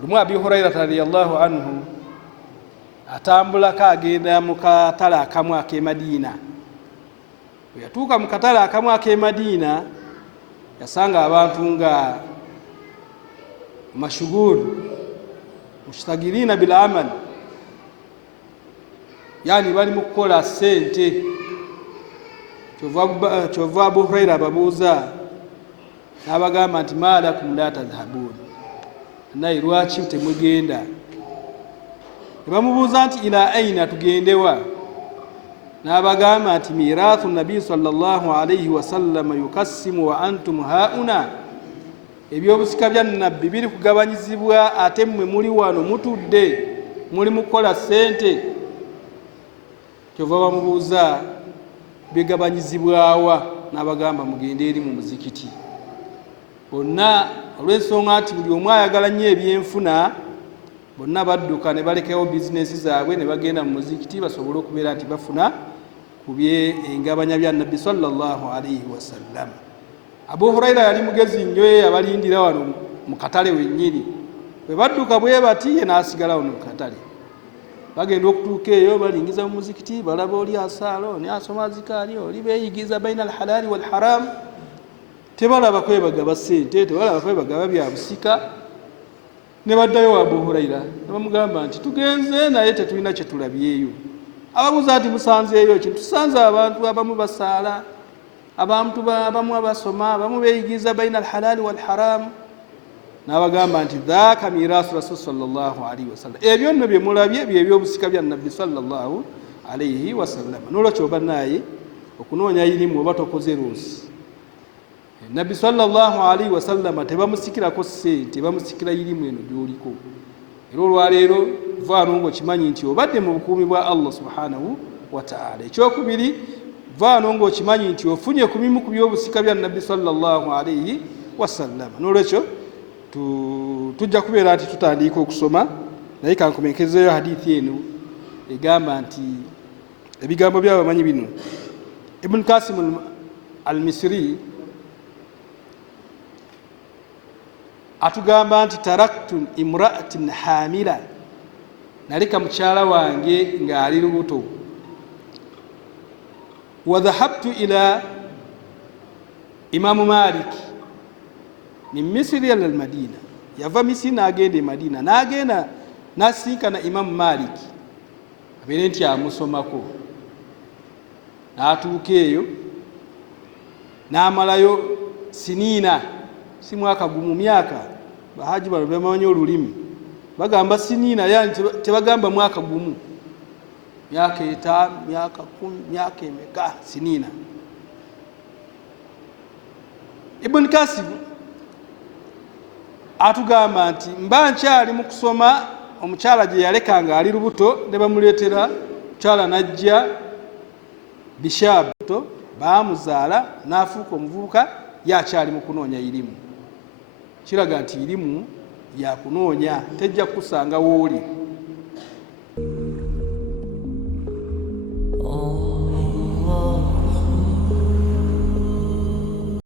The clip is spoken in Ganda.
lumu Abi Hurairah radhiyallahu anhu atambulako agenda mu katale akamu ak'e Madina. Bwe yatuuka mu katale akamu ak'e Madina yasanga abantu nga mashughul mushtagilina bil amal, yani bali mu kukola sente. Kyova Abu Hurairah ababuuza n'abagamba nti malakum la tadhhabun, naye lwaki temugenda? Ne bamubuuza nti ila aina, tugendewa? N'abagamba nti mirathu nabii sallallahu alayhi wasallam yukassimu wa antum hauna, ebyobusika bya nabbi biri kugabanyizibwa ate mmwe muli wano mutudde muli mukola sente. Kyova bamubuuza bigabanyizibwawa, n'abagamba mugende eri mu muzikiti. Bonna olw'ensonga nti buli omu ayagala nnyo ebyenfuna, bonna badduka ne balekawo bizinesi zaabwe ne bagenda mu muzikiti basobole okubeera nti bafuna ku engabanya bya nabbi sallallahu alayhi wasallam. Abu Hurairah yali mugezi nnyo, abalindira wano mu katale wennyini. Bwe badduka bwe bati ye n'asigala wano mu katale. Bagenda okutuuka eyo balingiza mu muzikiti, balaba oli asaala, oni asoma zikaali, oli beeyigiza baina alhalali wal haram. Tebalaba kwebagaba ssente, tebalaba kwebagaba bya busika. Ne baddayo Abu Hurairah ne bamugamba nti tugenze naye tetulina kye tulabyeyo. Ababuuza nti musanzeeyo ki? Tusanze abantu abamu basaala, abantu abamu abasoma, abamu beeyigiza baina alhalali wal haram. N'abagamba nti dhaaka mirasu rasul sallallahu alayhi wasallam, ebyo nno bye mulabye bye byobusika bya nabbi sallallahu alayhi wasallam. N'olwekyo oba naye okunoonya irimu oba tokoze loosi. Nabbi sallallahu alayhi wasallam tebamusikirako ssente, bamusikira irimu eno gy'oliko. Era olwaleero vaano ng'okimanyi nti obadde mu bukuumi bwa Allah subhanahu wa ta'ala. Ekyokubiri, vaano ng'okimanyi nti ofunye ku bimu ku byobusika bya nabbi sallallahu alayhi wasallam. N'olwekyo tujja kubeera nti tutandika okusoma, naye kankomekezeeyo hadithi eno egamba nti ebigambo by'abamanyi bino. Ibn Qasim al-Misri atugamba nti taraktu imra'atin hamila, naleka mukyala wange ng'ali lubuto. Wa dhahabtu ila Imamu Malik min Misri ila al-Madina, yava Misiri n'agenda e Madina, n'agenda n'asinkana Imamu Malik abeere nti amusomako. N'atuuka eyo n'amalayo siniina, si mwaka gumu, myaka. Bahaji bano bamanyi olulimi, bagamba siniina, yani tebagamba mwaka gumu, myaka 5, myaka 10, myaka emeka, siniina. Ibn Qasim atugamba nti mba nkyali mu kusoma, omukyala gye yalekanga ali lubuto ne bamuleetera, mukyala najja bishabuto, baamuzaala n'afuuka omuvubuka, yakyali mu kunoonya irimu. Kiraga nti irimu ya kunoonya, tejja kusanga wooli.